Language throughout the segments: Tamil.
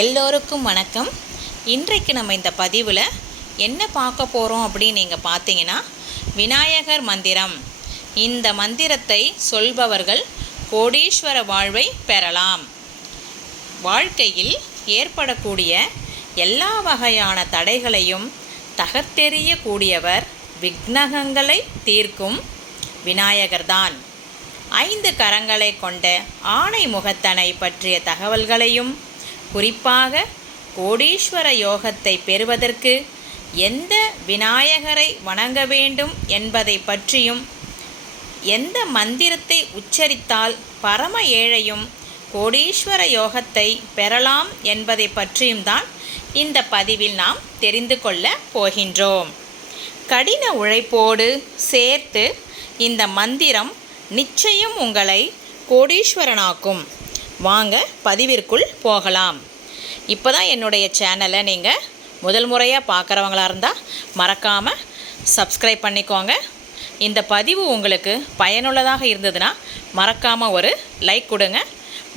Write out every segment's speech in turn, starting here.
எல்லோருக்கும் வணக்கம். இன்றைக்கு நம்ம இந்த பதிவில் என்ன பார்க்க போகிறோம் அப்படின்னு நீங்கள் பார்த்தீங்கன்னா விநாயகர் மந்திரம். இந்த மந்திரத்தை சொல்பவர்கள் கோடீஸ்வர வாழ்வை பெறலாம். வாழ்க்கையில் ஏற்படக்கூடிய எல்லா வகையான தடைகளையும் தகர்த்தெறியக்கூடியவர் விக்னகங்களை தீர்க்கும் விநாயகர்தான் ஐந்து கரங்களை கொண்ட ஆணை முகத்தனை பற்றிய தகவல்களையும் குறிப்பாக கோடீஸ்வர யோகத்தை பெறுவதற்கு எந்த விநாயகரை வணங்க வேண்டும் என்பதை பற்றியும் எந்த மந்திரத்தை உச்சரித்தால் பரம ஏழையும் கோடீஸ்வர யோகத்தை பெறலாம் என்பதை பற்றியும் தான் இந்த பதிவில் நாம் தெரிந்து கொள்ள போகின்றோம். கடின உழைப்போடு சேர்த்து இந்த மந்திரம் நிச்சயம் உங்களை கோடீஸ்வரனாக்கும். வாங்க பதிவிற்குள் போகலாம். இப்போ தான் என்னுடைய சேனலை நீங்கள் முதல் முறையாக பார்க்குறவங்களாக இருந்தால் மறக்காமல் சப்ஸ்கிரைப் பண்ணிக்கோங்க. இந்த பதிவு உங்களுக்கு பயனுள்ளதாக இருந்ததுன்னா மறக்காமல் ஒரு லைக் கொடுங்க.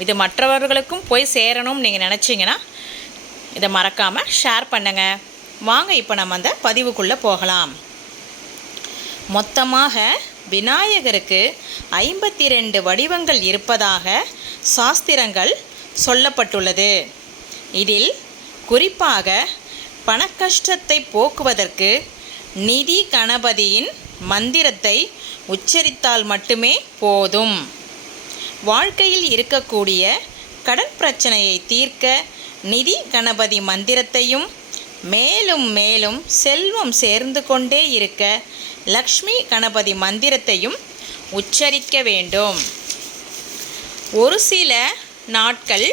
இது மற்றவர்களுக்கும் போய் சேரணும்னு நீங்கள் நினச்சிங்கன்னா இதை மறக்காமல் ஷேர் பண்ணுங்கள் வாங்க இப்போ நம்ம அந்த பதிவுக்குள்ளே போகலாம். மொத்தமாக விநாயகருக்கு ஐம்பத்தி ரெண்டு வடிவங்கள் இருப்பதாக சாஸ்திரங்கள் சொல்லப்பட்டுள்ளது. இதில் குறிப்பாக பணக்கஷ்டத்தை போக்குவதற்கு நிதி கணபதியின் மந்திரத்தை உச்சரித்தால் மட்டுமே போதும். வாழ்க்கையில் இருக்கக்கூடிய கடன் பிரச்சனையை தீர்க்க நிதி கணபதி மந்திரத்தையும் மேலும் மேலும் செல்வம் சேர்ந்து கொண்டே இருக்க லக்ஷ்மி கணபதி மந்திரத்தையும் உச்சரிக்க வேண்டும். ஒரு சில நாட்கள்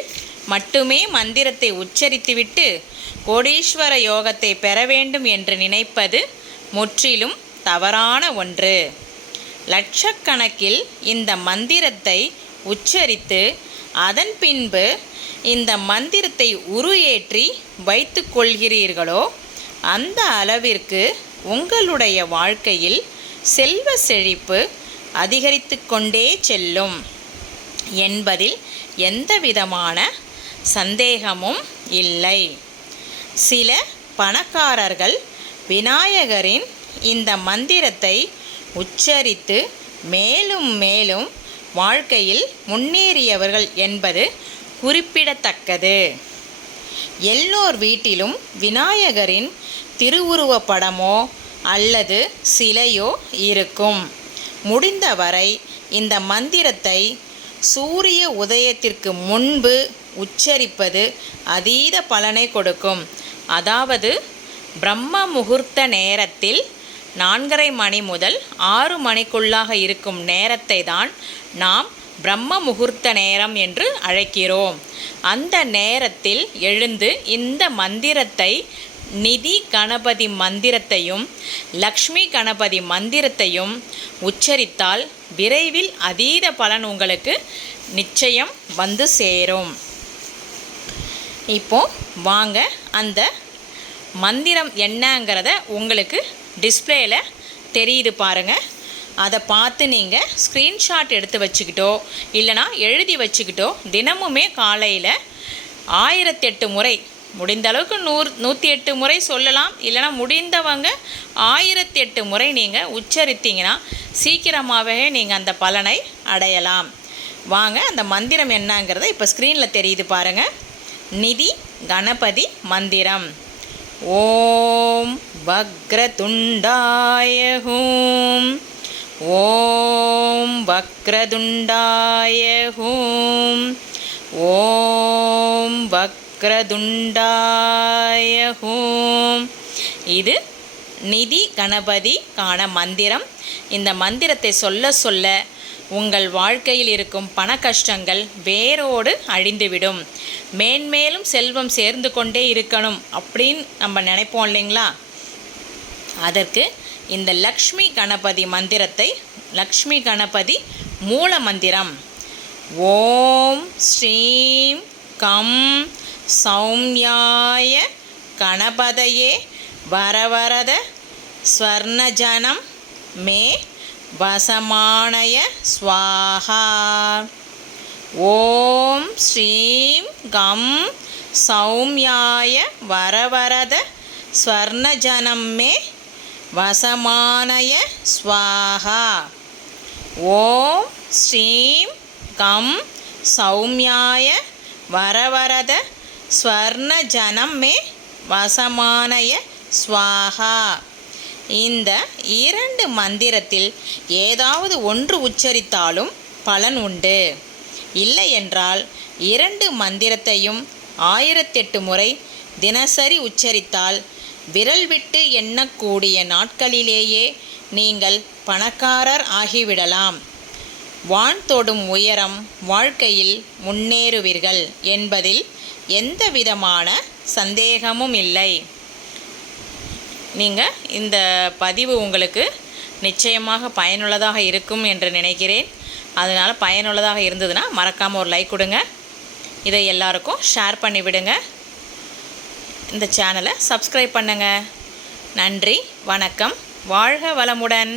மட்டுமே மந்திரத்தை உச்சரித்துவிட்டு கோடீஸ்வர யோகத்தை பெற வேண்டும் என்று நினைப்பது முற்றிலும் தவறான ஒன்று. லட்சக்கணக்கில் இந்த மந்திரத்தை உச்சரித்து அதன் பின்பு இந்த மந்திரத்தை உருஏற்றி வைத்து கொள்கிறீர்களோ அந்த அளவிற்கு உங்களுடைய வாழ்க்கையில் செல்வ செழிப்பு அதிகரித்து கொண்டே செல்லும் என்பதில் எந்தவிதமான சந்தேகமும் இல்லை. சில பணக்காரர்கள் விநாயகரின் இந்த மந்திரத்தை உச்சரித்து மேலும் மேலும் வாழ்க்கையில் முன்னேறியவர்கள் என்பது குறிப்பிடத்தக்கது. எல்லோர் வீட்டிலும் விநாயகரின் திருவுருவப் படமோ அல்லது சிலையோ இருக்கும். முடிந்தவரை இந்த மந்திரத்தை சூரிய உதயத்திற்கு முன்பு உச்சரிப்பது அதீத பலனை கொடுக்கும். அதாவது பிரம்ம முகூர்த்த நேரத்தில் நான்கரை மணி முதல் ஆறு மணிக்குள்ளாக இருக்கும் நேரத்தை தான் நாம் பிரம்ம முகூர்த்த நேரம் என்று அழைக்கிறோம். அந்த நேரத்தில் எழுந்து இந்த மந்திரத்தை நிதி கணபதி மந்திரத்தையும் லக்ஷ்மி கணபதி மந்திரத்தையும் உச்சரித்தால் விரைவில் அதீத பலன் உங்களுக்கு நிச்சயம் வந்து சேரும். இப்போ வாங்க அந்த மந்திரம் என்னங்கிறத உங்களுக்கு டிஸ்பிளேயில் தெரியுது பாருங்கள் அதை பார்த்து நீங்கள் ஸ்க்ரீன்ஷாட் எடுத்து வச்சுக்கிட்டோ இல்லைனா எழுதி வச்சுக்கிட்டோ தினமுமே காலையில் ஆயிரத்தெட்டு முறை முடிந்த அளவுக்கு நூறு நூற்றி எட்டு முறை சொல்லலாம். இல்லைனா முடிந்தவங்க ஆயிரத்தி எட்டு முறை நீங்கள் உச்சரித்தீங்கன்னா சீக்கிரமாகவே நீங்கள் அந்த பலனை அடையலாம். வாங்க அந்த மந்திரம் என்னங்கிறத இப்போ ஸ்க்ரீனில் தெரியுது பாருங்கள் நிதி கணபதி மந்திரம். ஓம் வக்ரதுண்டாய ஹூம் ஓம் வக்ரதுண்டாய ஹூம் ஓம் வக்ரதுண்டாய ஹூம் இது நிதி கணபதிக்கான மந்திரம். இந்த மந்திரத்தை சொல்ல சொல்ல உங்கள் வாழ்க்கையில் இருக்கும் பண கஷ்டங்கள் வேரோடு அழிந்துவிடும். மேன்மேலும் செல்வம் சேர்ந்து கொண்டே இருக்கணும் அப்படின்னு நம்ம நினைப்போம் இல்லைங்களா? அதற்கு இந்த லக்ஷ்மி கணபதி மந்திரத்தை லக்ஷ்மி கணபதி மூல மந்திரம். ஓம் ஸ்ரீம் கம் சௌம்யாய கணபதையே. வரவரத ஸ்வர்ணஜனம் மே वसमाणय स्वाहा। ॐ श्रीं गं सौम्याय वरवरद स्वर्णजनं मे वसमानय स्वाहा। ॐ श्रीं गं सौम्याय वरवरद स्वर्णजनं मे वसमानय स्वाहा। இந்த இரண்டு மந்திரத்தில் ஏதாவது ஒன்று உச்சரித்தாலும் பலன் உண்டு. இல்லை என்றால் இரண்டு மந்திரத்தையும் ஆயிரத்தெட்டு முறை தினசரி உச்சரித்தால் விரல் விட்டு எண்ணக்கூடிய நாட்களிலேயே நீங்கள் பணக்காரர் ஆகிவிடலாம். வான் தொடும் உயரம் வாழ்க்கையில் முன்னேறுவீர்கள் என்பதில் எந்தவிதமான சந்தேகமும் இல்லை. நீங்கள் இந்த பதிவு உங்களுக்கு நிச்சயமாக பயனுள்ளதாக இருக்கும் என்று நினைக்கிறேன். அதனால் பயனுள்ளதாக இருந்ததுன்னா மறக்காமல் ஒரு லைக் கொடுங்க. இதை எல்லாருக்கும் ஷேர் பண்ணி விடுங்க. இந்த சேனலை சப்ஸ்கிரைப் பண்ணுங்கள் நன்றி வணக்கம். வாழ்க வளமுடன்.